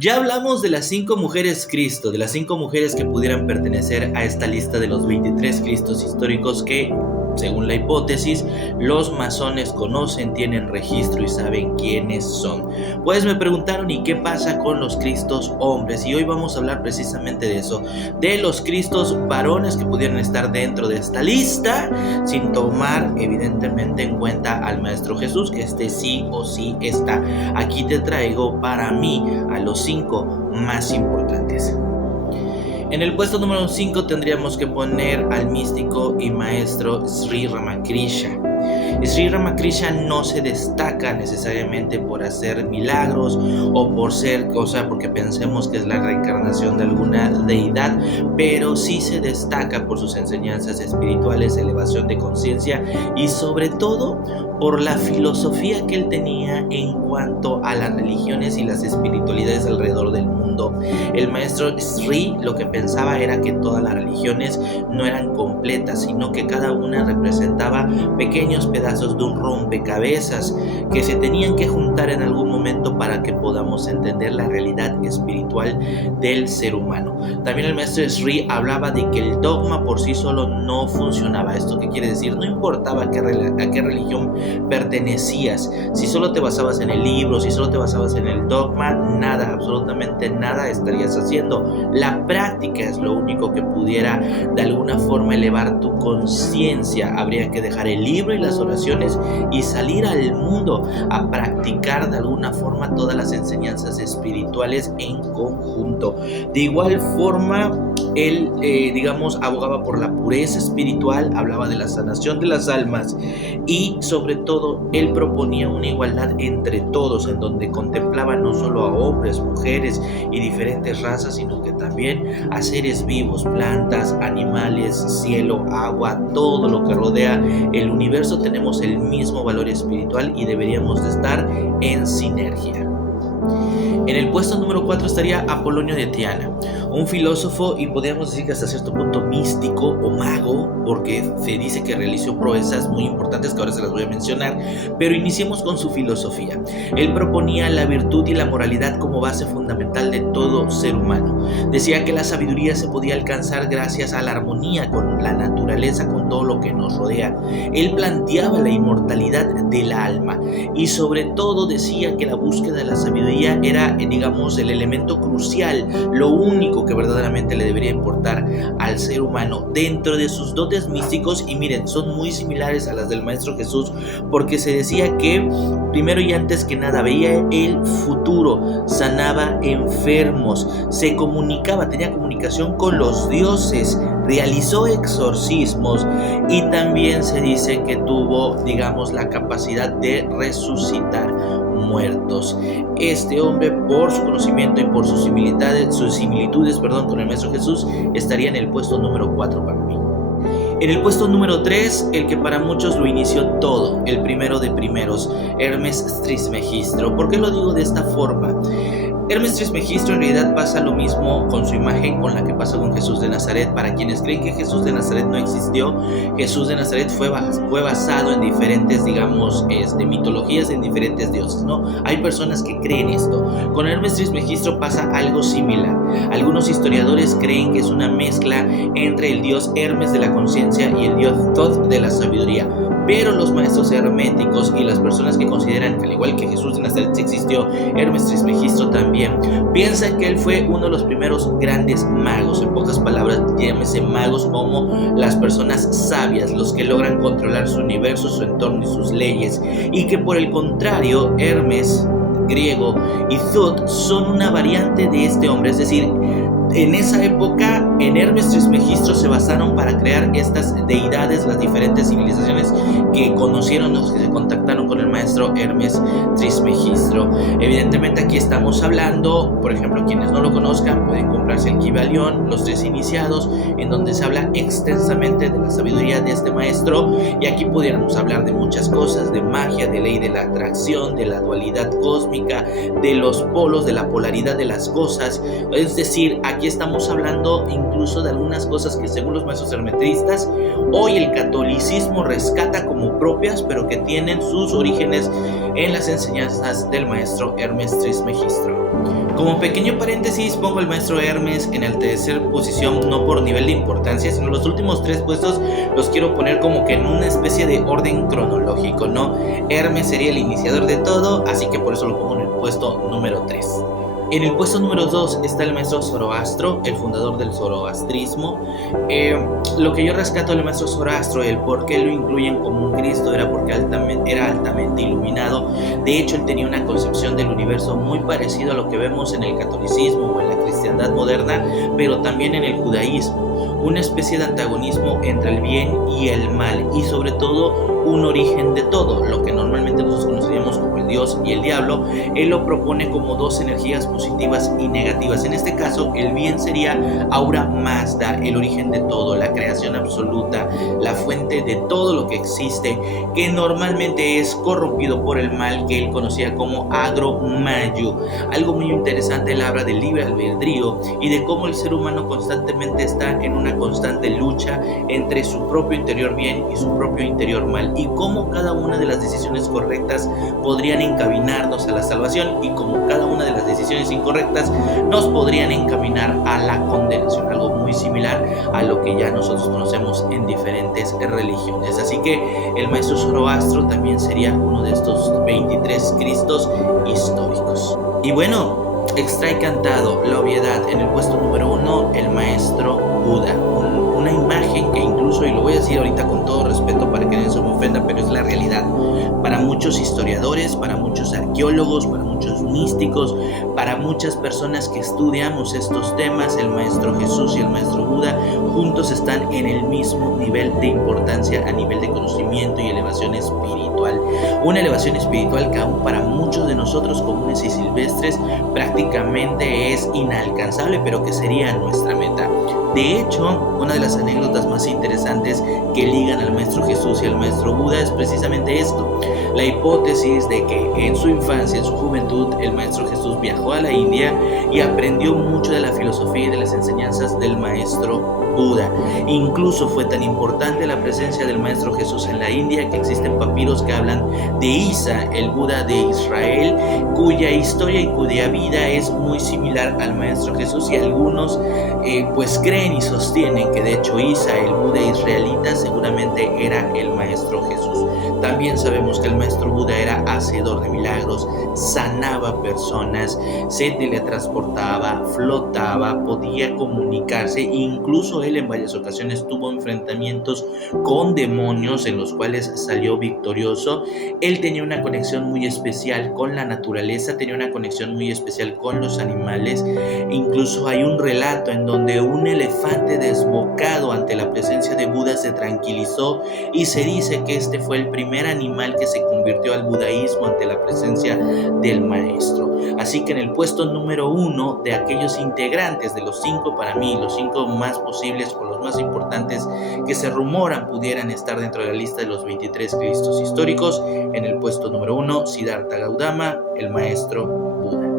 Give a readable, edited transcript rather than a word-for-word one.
Ya hablamos de las 5 mujeres Cristo, de las 5 mujeres que pudieran pertenecer a esta lista de los 23 Cristos históricos que, según la hipótesis, los masones conocen, tienen registro y saben quiénes son. Pues me preguntaron, ¿y qué pasa con los Cristos hombres? Y hoy vamos a hablar precisamente de eso, de los Cristos varones que pudieran estar dentro de esta lista, sin tomar evidentemente en cuenta al Maestro Jesús, que este sí o sí está. Aquí te traigo para mí a los 5 más importantes. En el puesto número 5 tendríamos que poner al místico y maestro Sri Ramakrishna. Sri Ramakrishna no se destaca necesariamente por hacer milagros o por ser porque pensemos que es la reencarnación de alguna deidad, pero sí se destaca por sus enseñanzas espirituales, elevación de conciencia y sobre todo por la filosofía que él tenía en cuanto a las religiones y las espiritualidades alrededor del mundo. El maestro Sri lo que pensaba era que todas las religiones no eran completas, sino que cada una representaba pequeños pedazos de un rompecabezas que se tenían que juntar en algún momento para que podamos entender la realidad espiritual del ser humano. También el maestro Sri hablaba de que el dogma por sí solo no funcionaba. ¿Esto qué quiere decir? No importaba a qué religión pertenecías, si solo te basabas en el libro, si solo te basabas en el dogma, nada, absolutamente nada estarías haciendo. La práctica es lo único que pudiera de alguna forma elevar tu conciencia. Habría que dejar el libro y las oraciones y salir al mundo a practicar de alguna forma todas las enseñanzas espirituales en conjunto. De igual forma, él, abogaba por la pureza espiritual, hablaba de la sanación de las almas y sobre todo él proponía una igualdad entre todos, en donde contemplaba no solo a hombres, mujeres y diferentes razas, sino que también a seres vivos, plantas, animales, cielo, agua, todo lo que rodea el universo. Tenemos el mismo valor espiritual y deberíamos de estar en sinergia. En el puesto número 4 estaría Apolonio de Tiana, un filósofo y podríamos decir que hasta cierto punto místico o mago, porque se dice que realizó proezas muy importantes que ahora se las voy a mencionar, pero iniciemos con su filosofía. Él proponía la virtud y la moralidad como base fundamental de todo ser humano. Decía que la sabiduría se podía alcanzar gracias a la armonía con la naturaleza, con todo lo que nos rodea. Él planteaba la inmortalidad del alma y sobre todo decía que la búsqueda de la sabiduría era el elemento crucial, lo único que verdaderamente le debería importar al ser humano dentro de sus dotes místicos. Y miren, son muy similares a las del Maestro Jesús, porque se decía que primero y antes que nada veía el futuro, sanaba enfermos, se comunicaba, tenía comunicación con los dioses, realizó exorcismos y también se dice que tuvo, la capacidad de resucitar muertos. Este hombre, por su conocimiento y por sus similitudes con el Maestro Jesús, estaría en el puesto número 4 para mí. En el puesto número 3, el que para muchos lo inició todo, el primero de primeros, Hermes Trismegistro. ¿Por qué lo digo de esta forma? Hermes Trismegistro en realidad pasa lo mismo con su imagen con la que pasa con Jesús de Nazaret. Para quienes creen que Jesús de Nazaret no existió, Jesús de Nazaret fue basado en diferentes, mitologías, en diferentes dioses, ¿no? Hay personas que creen esto. Con Hermes Trismegistro pasa algo similar. Algunos historiadores creen que es una mezcla entre el dios Hermes de la conciencia y el dios Thoth de la sabiduría. Pero los maestros herméticos y las personas que consideran que al igual que Jesús de Nazaret existió Hermes Trismegistro también, piensan que él fue uno de los primeros grandes magos. En pocas palabras, llámese magos como las personas sabias, los que logran controlar su universo, su entorno y sus leyes, y que por el contrario, Hermes griego y Thoth son una variante de este hombre. Es decir, en esa época en Hermes Trismegistro se basaron para crear estas deidades, las diferentes civilizaciones que conocieron, los que se contactaron con el maestro Hermes Trismegistro. Evidentemente aquí estamos hablando, por ejemplo, quienes no lo conozcan pueden comprarse el Kybalión, los 3 iniciados, en donde se habla extensamente de la sabiduría de este maestro, y aquí pudiéramos hablar de muchas cosas, de magia, de ley de la atracción, de la dualidad cósmica, de los polos, de la polaridad de las cosas. Es decir, aquí estamos hablando incluso de algunas cosas que según los maestros hermetristas hoy el catolicismo rescata como propias, pero que tienen sus orígenes en las enseñanzas del maestro Hermes Trismegistro. Como pequeño paréntesis, pongo al maestro Hermes en la tercera posición, no por nivel de importancia, sino los últimos 3 puestos los quiero poner como que en una especie de orden cronológico, ¿no? Hermes sería el iniciador de todo, así que por eso lo pongo en el puesto número 3. En el puesto número 2 está el maestro Zoroastro, el fundador del zoroastrismo. Lo que yo rescato del maestro Zoroastro, el por qué lo incluyen como un Cristo, era porque era altamente iluminado. De hecho, él tenía una concepción del universo muy parecido a lo que vemos en el catolicismo o en la cristiandad moderna, pero también en el judaísmo. Una especie de antagonismo entre el bien y el mal, y sobre todo un origen de todo, lo que normalmente nosotros conoceríamos como el Dios y el diablo. Él lo propone como 2 energías positivas y negativas. En este caso, el bien sería Ahura Mazda, el origen de todo, la creación absoluta, la fuente de todo lo que existe, que normalmente es corrompido por el mal, que él conocía como Agro Mayu. Algo muy interesante, él habla del libre albedrío y de cómo el ser humano constantemente está en una constante lucha entre su propio interior bien y su propio interior mal, y cómo cada una de las decisiones correctas podrían encaminarnos a la salvación, y como cada una de las decisiones incorrectas nos podrían encaminar a la condenación, algo muy similar a lo que ya nosotros conocemos en diferentes religiones. Así que el maestro Zoroastro también sería uno de estos 23 Cristos históricos. Y bueno, extrae cantado la obviedad. En el puesto número 1, el maestro Buda, una imagen que incluso, y lo voy a decir ahorita con todo respeto para que nadie se me ofenda, pero es la realidad. Para muchos historiadores, para muchos arqueólogos, para muchos místicos, para muchas personas que estudiamos estos temas, el maestro Jesús y el maestro Buda juntos están en el mismo nivel de importancia a nivel de conocimiento y elevación espiritual. Una elevación espiritual que aún para muchos de nosotros comunes y silvestres prácticamente es inalcanzable, pero que sería nuestra meta. De hecho, una de las anécdotas más interesantes que ligan al maestro Jesús y al maestro Buda es precisamente esto: la hipótesis de que en su infancia, en su juventud, el maestro Jesús viajó a la India y aprendió mucho de la filosofía y de las enseñanzas del maestro Buda. Incluso fue tan importante la presencia del maestro Jesús en la India que existen papiros que hablan de Isa, el Buda de Israel, cuya historia y cuya vida es muy similar al maestro Jesús, y algunos pues creen y sostienen que de hecho Isa, el Buda israelita, seguramente era el maestro Jesús. También sabemos que el maestro Buda era hacedor de milagros, sanaba personas, se teletransportaba, flotaba, podía comunicarse, incluso él en varias ocasiones tuvo enfrentamientos con demonios en los cuales salió victorioso. Él tenía una conexión muy especial con la naturaleza, tenía una conexión muy especial con los animales. Incluso hay un relato en donde un elefante desbocado ante la presencia de Buda se tranquilizó, y se dice que este fue el primer animal que se convirtió al budaísmo ante la presencia del maestro. Así que en el puesto número 1 de aquellos integrantes de los 5, para mí los 5 más posibles o los más importantes que se rumoran pudieran estar dentro de la lista de los 23 Cristos históricos, en el puesto número 1, Siddhartha Gautama, el maestro Buda.